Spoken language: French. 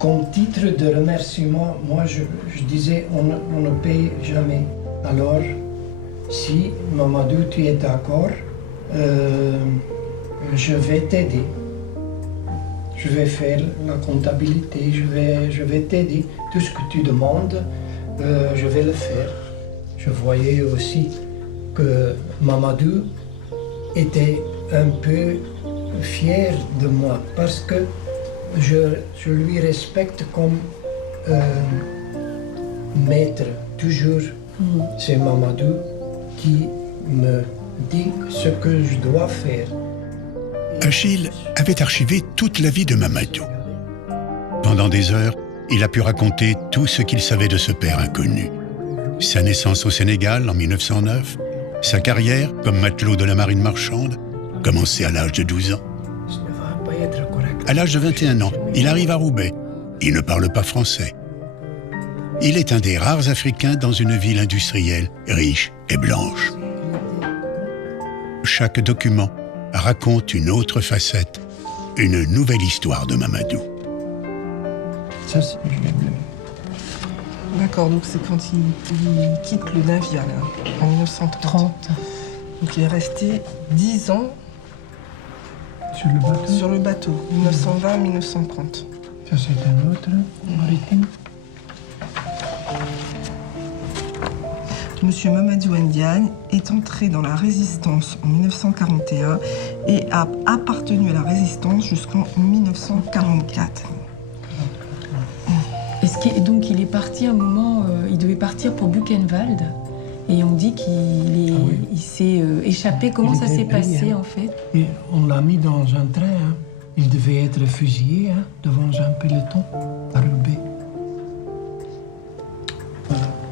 Comme titre de remerciement, moi je disais on ne paye jamais. Alors, si Mamadou, tu es d'accord, je vais t'aider. Je vais faire la comptabilité, je vais t'aider. Tout ce que tu demandes, je vais le faire. Je voyais aussi que Mamadou était un peu fier de moi parce que je lui respecte comme maître. Toujours, c'est Mamadou qui me dit ce que je dois faire. Achille avait archivé toute la vie de Mamadou. Pendant des heures, il a pu raconter tout ce qu'il savait de ce père inconnu. Sa naissance au Sénégal en 1909, sa carrière comme matelot de la marine marchande, commencée à l'âge de 12 ans. À l'âge de 21 ans, il arrive à Roubaix. Il ne parle pas français. Il est un des rares Africains dans une ville industrielle, riche et blanche. Chaque document raconte une autre facette, une nouvelle histoire de Mamadou. Ça, c'est bleu. D'accord, donc c'est quand il quitte le navire, là, en 1930. Donc il est resté 10 ans sur le bateau, 1920-1930. Ça, c'est un autre maritime. Monsieur Mamadou Ndiaye est entré dans la résistance en 1941 et a appartenu à la résistance jusqu'en 1944. Donc il est parti un moment, il devait partir pour Buchenwald et on dit qu'il s'est échappé. Comment ça s'est passé en fait? Et on l'a mis dans un train. Hein. Il devait être fusillé devant un peloton.